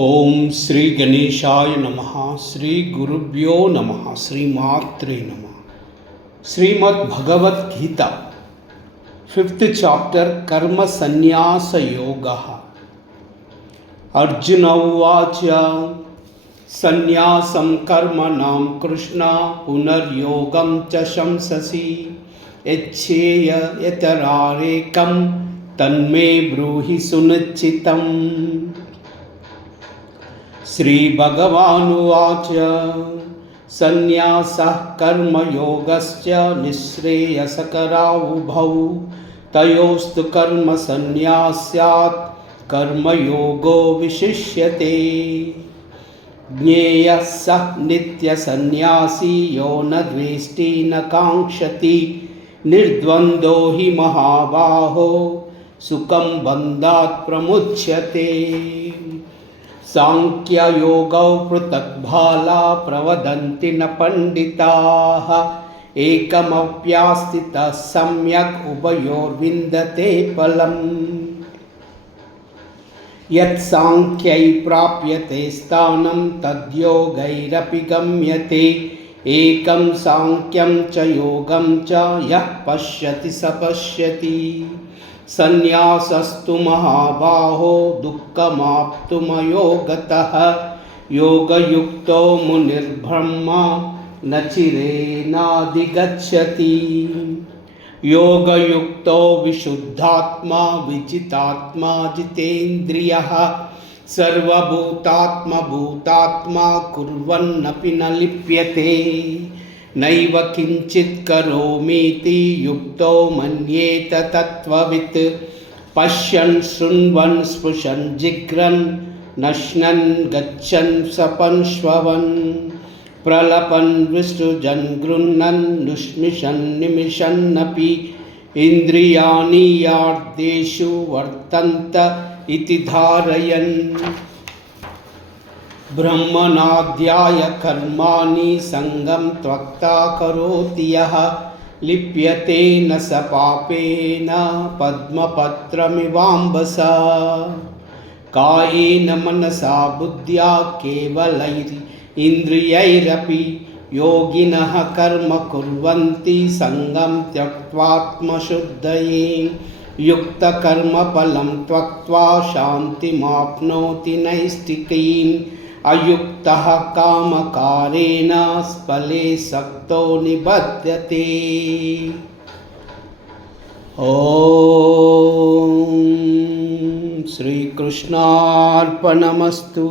ఓం శ్రీ గణేశాయ నమః. శ్రీ గురుభ్యో నమః. శ్రీమాత్రే నమః. శ్రీమద్ భగవద్గీత 5th చాప్టర్ కర్మ సన్యాస యోగః. అర్జున ఉవాచ సన్యాసం కర్మణాం కృష్ణ పునర్యోగం చ శంససి యచ్ఛేయ యతరారేకం తన్మే బ్రూహి సునిశ్చితం. శ్రీభగవానువాచ సన్యాసః కర్మయోగశ్చ నిశ్రేయసకరావుభౌ తయోస్తు కర్మ సన్యాస్యాత్ కర్మయోగో విశిష్యతే. జ్ఞేయః సః నిత్యసన్యాసీ యో న ద్వేష్టి న కాంక్షతి నిర్ద్వంద్వో హి మహాబాహో సుఖం బంధాత్ ప్రముచ్యతే. సాంఖ్యయోగౌ పృథక్ బాలా ప్రవదంతి న పండితాః ఏకమప్యాస్థితః సమ్యక్ ఉభయోర్విందతే ఫలం. యత్ సాంఖ్యై ప్రాప్యతే స్థానం తద్యోగైరపి గమ్యతే. ఏకం సాంఖ్యం చ యోగం చ యః పశ్యతి స పశ్యతి. సన్యాసస్తు మహాబాహో దుఃఖమాప్తుమయో గతః యోగయుక్తో మునిర్బ్రహ్మ న చిరేనాధిగచ్చతి. యోగయుక్తో విశుద్ధాత్మా విజితాత్మా జితేంద్రియః సర్వభూతాత్మభూతాత్మా కుర్వన్నపి న లిప్యతే. నైవ కించిత్ కరోమీతి యుక్తో మన్యేత తత్వవిత్. పశ్యన్ శృణ్వన్ స్పృశన్ జిఘ్రన్ నశ్నన్ గచ్చన్ సపన్ శ్వవన్ ప్రలపన్ విసృజన్ గృహ్ణన్ నుష్మిషన్ నిమిషన్నపి ఇంద్రియాణీయార్థేషు వర్తంత ఇతి ధారయన్. బ్రహ్మణాధ్యాయ కర్మాణి సంగం త్వక్తా కరోతి యః లిప్యతే న స పాపేన పద్మపత్రమివాంబసా. కాయేన మనసా బుద్ధ్యా కేవలైర్ ఇంద్రియైరపి యోగినః కర్మ కుర్వంతి సంగం త్యక్త్వాత్మశుద్ధయే. యుక్తకర్మఫలం త్యక్త్వా శాంతిమాప్నోతి నైష్ఠికీం. అయుక్తః కామకారేణ ఫలే సక్తో నిబధ్యతే. ఓం శ్రీకృష్ణార్పణమస్తు.